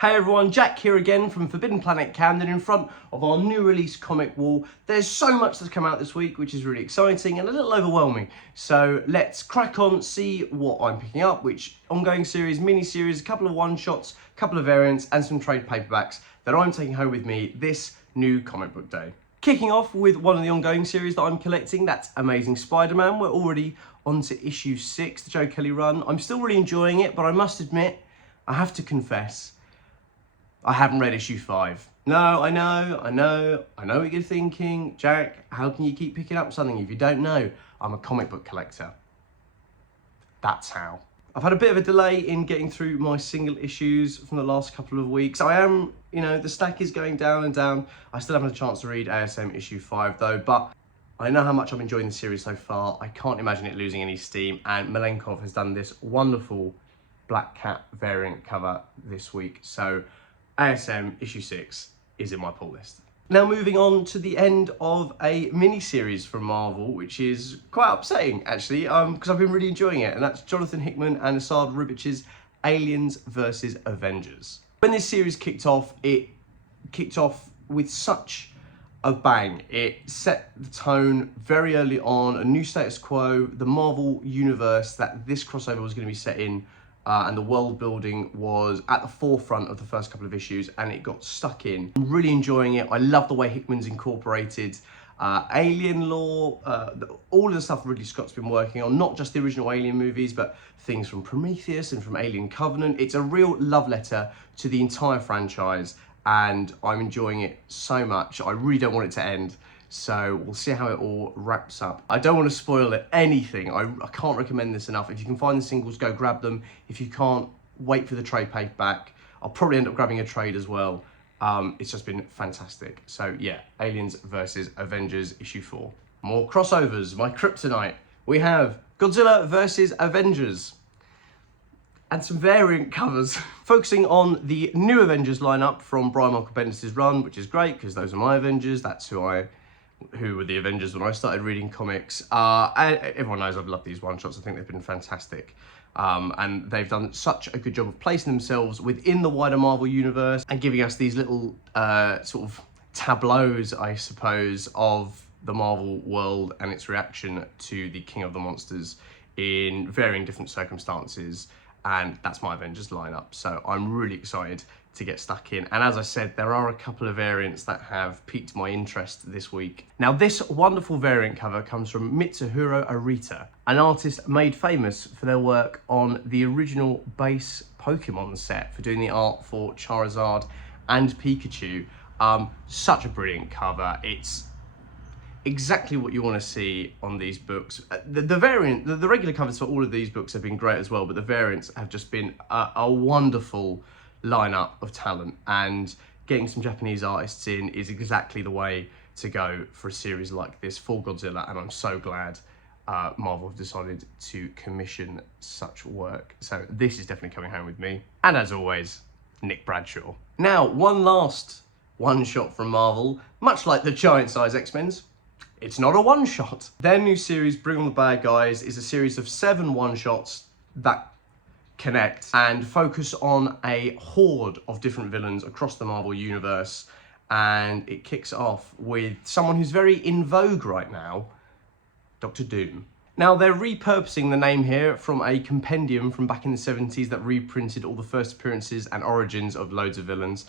Hey everyone, Jack here again from Forbidden Planet Camden in front of our new release comic wall. There's so much that's come out this week, which is really exciting and a little overwhelming. So let's crack on, see what I'm picking up, which ongoing series, mini-series, a couple of one-shots, a couple of variants and some trade paperbacks that I'm taking home with me this new comic book day. Kicking off with one of the ongoing series that I'm collecting, that's Amazing Spider-Man. We're already on to issue 6, the Joe Kelly run. I'm still really enjoying it, but I must admit, I have to confess, I haven't read issue 5. No, I know what you're thinking. Jack, how can you keep picking up something if you don't know? I'm a comic book collector. That's how. I've had a bit of a delay in getting through my single issues from the last couple of weeks. I am, the stack is going down and down. I still haven't had a chance to read ASM issue 5 though, but I know how much I'm enjoying the series so far. I can't imagine it losing any steam, and Malenkov has done this wonderful Black Cat variant cover this week. So ASM issue 6 is in my pull list. Now moving on to the end of a mini-series from Marvel, which is quite upsetting actually, because I've been really enjoying it, and that's Jonathan Hickman and Asad Ribic's Aliens vs Avengers. When this series kicked off, it kicked off with such a bang. It set the tone very early on, a new status quo, the Marvel universe that this crossover was going to be set in, and the world building was at the forefront of the first couple of issues, and it got stuck in. I'm really enjoying it. I love the way Hickman's incorporated alien lore, all of the stuff Ridley Scott's been working on, not just the original Alien movies, but things from Prometheus and from Alien Covenant. It's a real love letter to the entire franchise, and I'm enjoying it so much. I really don't want it to end. So we'll see how it all wraps up. I don't want to spoil anything. I can't recommend this enough. If you can find the singles, go grab them. If you can't, wait for the trade paperback. I'll probably end up grabbing a trade as well. It's just been fantastic. So yeah, Aliens vs Avengers issue 4. More crossovers, my kryptonite. We have Godzilla vs Avengers, and some variant covers focusing on the new Avengers lineup from Brian Michael Bendis' run, which is great because those are my Avengers. That's who were the Avengers when I started reading comics. Everyone knows I've loved these one-shots. I think they've been fantastic. And they've done such a good job of placing themselves within the wider Marvel universe and giving us these little sort of tableaus, I suppose, of the Marvel world and its reaction to the King of the Monsters in varying different circumstances. And that's my Avengers lineup. So I'm really excited to get stuck in. And as I said, there are a couple of variants that have piqued my interest this week. Now, this wonderful variant cover comes from Mitsuhiro Arita, an artist made famous for their work on the original base Pokemon set, for doing the art for Charizard and Pikachu. Such a brilliant cover. It's exactly what you want to see on these books. The regular covers for all of these books have been great as well, but the variants have just been a wonderful lineup of talent, and getting some Japanese artists in is exactly the way to go for a series like this for Godzilla, and I'm so glad Marvel have decided to commission such work. So this is definitely coming home with me. And as always, Nick Bradshaw. Now, one last one-shot from Marvel, much like the giant-size X-Men's. It's not a one-shot. Their new series, Bring on the Bad Guys, is a series of 7 one-shots that connect and focus on a horde of different villains across the Marvel universe. And it kicks off with someone who's very in vogue right now, Dr. Doom. Now, they're repurposing the name here from a compendium from back in the 70s that reprinted all the first appearances and origins of loads of villains,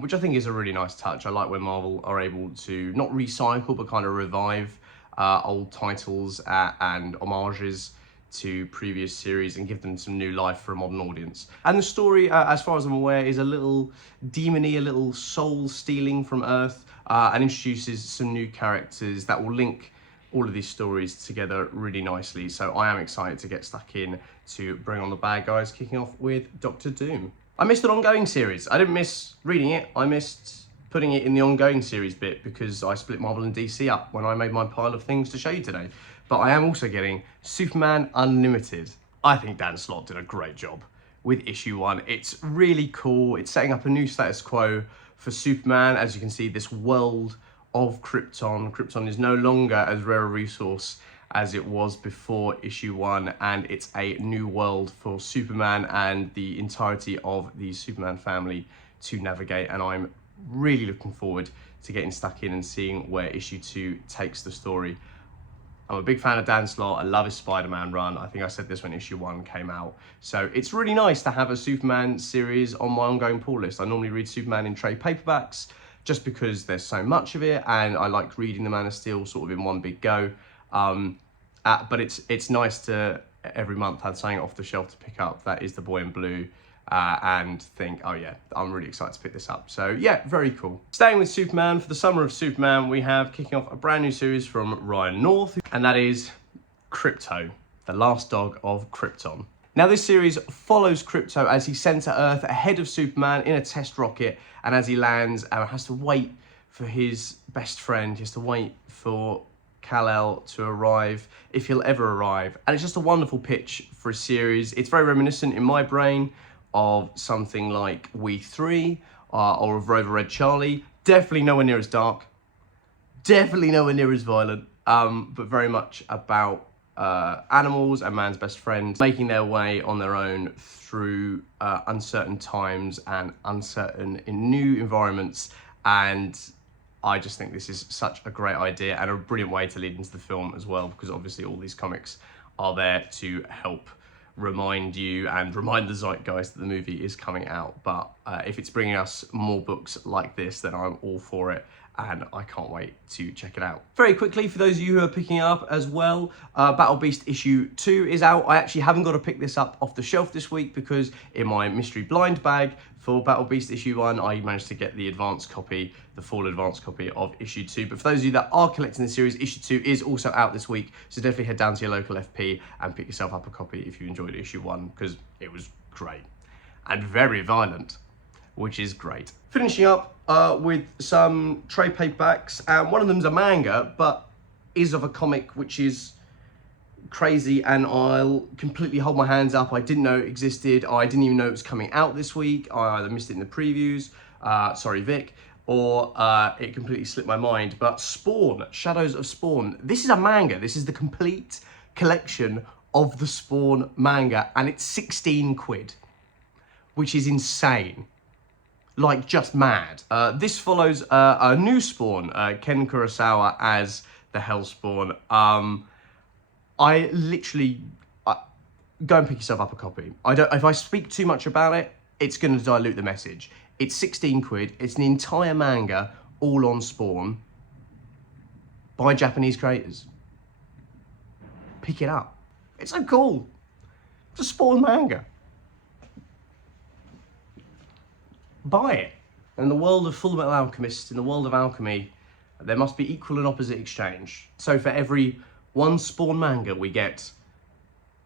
which I think is a really nice touch. I like when Marvel are able to not recycle, but kind of revive old titles and homages to previous series and give them some new life for a modern audience. And the story, as far as I'm aware, is a little demony, a little soul-stealing from Earth, and introduces some new characters that will link all of these stories together really nicely. So I am excited to get stuck in to Bring on the Bad Guys, kicking off with Dr. Doom. I missed an ongoing series. I didn't miss reading it. I missed putting it in the ongoing series bit because I split Marvel and DC up when I made my pile of things to show you today. But I am also getting Superman Unlimited. I think Dan Slott did a great job with issue 1. It's really cool. It's setting up a new status quo for Superman. As you can see, this world of Krypton. Krypton is no longer as rare a resource as it was before issue 1, and it's a new world for Superman and the entirety of the Superman family to navigate, and I'm really looking forward to getting stuck in and seeing where issue 2 takes the story. I'm a big fan of Dan Slott. I love his Spider-Man run. I think I said this when issue 1 came out. So it's really nice to have a Superman series on my ongoing pull list. I normally read Superman in trade paperbacks just because there's so much of it, and I like reading the Man of Steel sort of in one big go. But it's nice to every month have something off the shelf to pick up that is the Boy in Blue, and think, oh yeah, I'm really excited to pick this up. So yeah, very cool. Staying with Superman, for the summer of Superman, we have kicking off a brand new series from Ryan North, and that is Krypto, the Last Dog of Krypton. Now this series follows Krypto as he's sent to Earth ahead of Superman in a test rocket, and as he lands, has to wait for his best friend, he has to wait for Kal-El to arrive, if he'll ever arrive. And it's just a wonderful pitch for a series. It's very reminiscent in my brain of something like We 3 or of Rover Red Charlie. Definitely nowhere near as dark, definitely nowhere near as violent, but very much about animals and man's best friend making their way on their own through uncertain times and uncertain in new environments. And I just think this is such a great idea and a brilliant way to lead into the film as well, because obviously all these comics are there to help remind you and remind the zeitgeist that the movie is coming out. But if it's bringing us more books like this, then I'm all for it, and I can't wait to check it out. Very quickly, for those of you who are picking it up as well, Battle Beast issue 2 is out. I actually haven't got to pick this up off the shelf this week because in my mystery blind bag for Battle Beast issue 1, I managed to get the advanced copy, the full advanced copy of issue 2. But for those of you that are collecting the series, issue 2 is also out this week. So definitely head down to your local FP and pick yourself up a copy if you enjoyed issue 1, because it was great and very violent, which is great. Finishing up with some trade paperbacks, and one of them's a manga, but is of a comic which is crazy, and I'll completely hold my hands up. I didn't know it existed. I didn't even know it was coming out this week. I either missed it in the previews, sorry Vic, or it completely slipped my mind. But Spawn, Shadows of Spawn. This is a manga. This is the complete collection of the Spawn manga, and it's 16 quid, which is insane. Like, just mad. This follows a new Spawn, Ken Kurosawa as the Hellspawn. I literally, go and pick yourself up a copy. If I speak too much about it, it's going to dilute the message. It's 16 quid. It's an entire manga, all on Spawn, by Japanese creators. Pick it up. It's so cool. It's a Spawn manga. Buy it. In the world of Full Metal Alchemist, in the world of alchemy, there must be equal and opposite exchange. So for every one Spawn manga, we get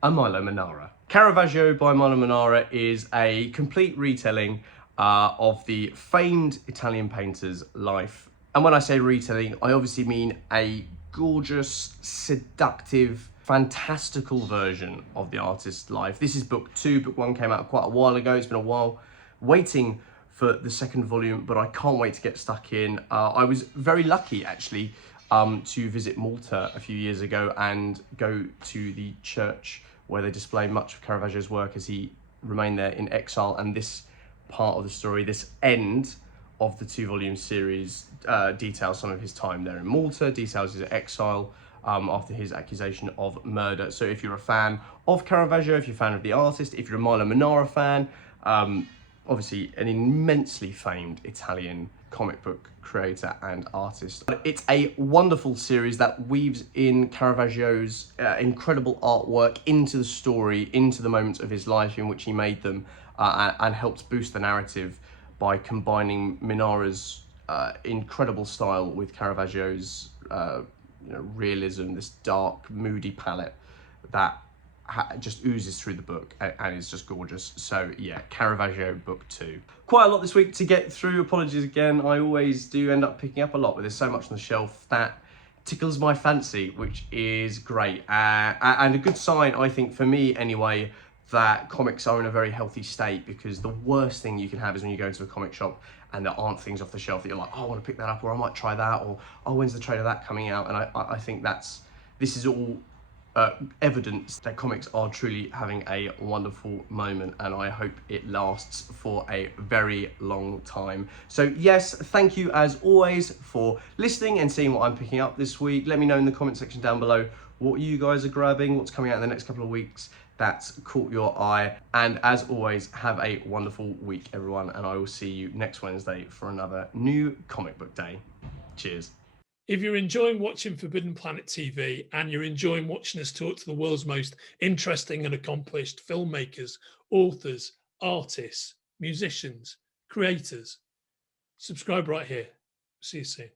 a Milo Manara. Caravagio by Milo Manara is a complete retelling of the famed Italian painter's life. And when I say retelling, I obviously mean a gorgeous, seductive, fantastical version of the artist's life. This is book 2. Book 1 came out quite a while ago. It's been a while waiting for the second volume, but I can't wait to get stuck in. I was very lucky, actually, to visit Malta a few years ago and go to the church where they display much of Caravagio's work as he remained there in exile. And this part of the story, this end of the 2-volume series, details some of his time there in Malta, details his exile after his accusation of murder. So if you're a fan of Caravagio, if you're a fan of the artist, if you're a Milo Manara fan, obviously an immensely famed Italian comic book creator and artist. It's a wonderful series that weaves in Caravagio's incredible artwork into the story, into the moments of his life in which he made them, and helps boost the narrative by combining Minara's incredible style with Caravagio's realism, this dark, moody palette that just oozes through the book and is just gorgeous. So yeah, Caravagio book 2. Quite a lot this week to get through. Apologies again. I always do end up picking up a lot, but there's so much on the shelf that tickles my fancy, which is great. And a good sign, I think, for me anyway, that comics are in a very healthy state, because the worst thing you can have is when you go into a comic shop and there aren't things off the shelf that you're like, oh, I want to pick that up, or I might try that, or oh, when's the trade of that coming out? And I think this is all evidence that comics are truly having a wonderful moment, and I hope it lasts for a very long time. So yes, thank you as always for listening and seeing what I'm picking up this week. Let me know in the comment section down below what you guys are grabbing, what's coming out in the next couple of weeks that's caught your eye. And as always, have a wonderful week, everyone, and I will see you next Wednesday for another new comic book day. Cheers. If you're enjoying watching Forbidden Planet TV and you're enjoying watching us talk to the world's most interesting and accomplished filmmakers, authors, artists, musicians, creators, subscribe right here. See you soon.